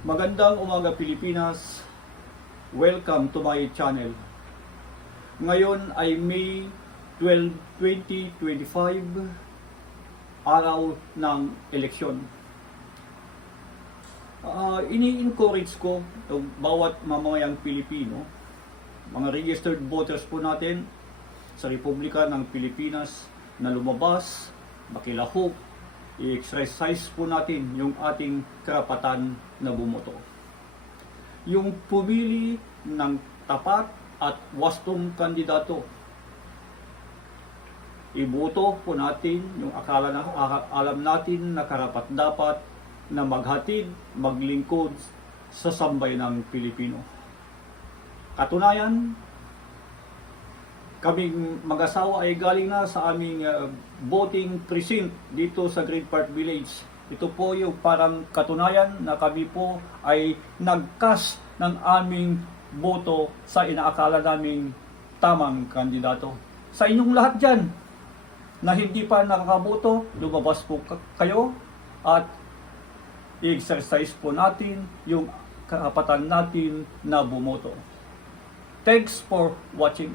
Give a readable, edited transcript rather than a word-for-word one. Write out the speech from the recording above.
Magandang umaga Pilipinas. Welcome to my channel. Ngayon ay May 12, 2025, araw ng eleksyon. Ini-encourage ko bawat mamamayang Pilipino, mga registered voters po natin sa Republika ng Pilipinas na lumabas, makilahok, i-exercise po natin yung ating karapatan na bumoto. Yung pumili ng tapat at wastong kandidato. Iboto po natin yung alam natin na karapat-dapat na maghatid, maglingkod sa sambayanang Pilipino. Katunayan, kaming mag-asawa ay galing na sa aming voting precinct dito sa Green Park Village. Ito po yung parang katunayan na kami po ay nag-cast ng aming boto sa inaakala naming tamang kandidato. Sa inyong lahat dyan na hindi pa nakakaboto, lumabas po kayo at i-exercise po natin yung karapatan natin na bumoto. Thanks for watching.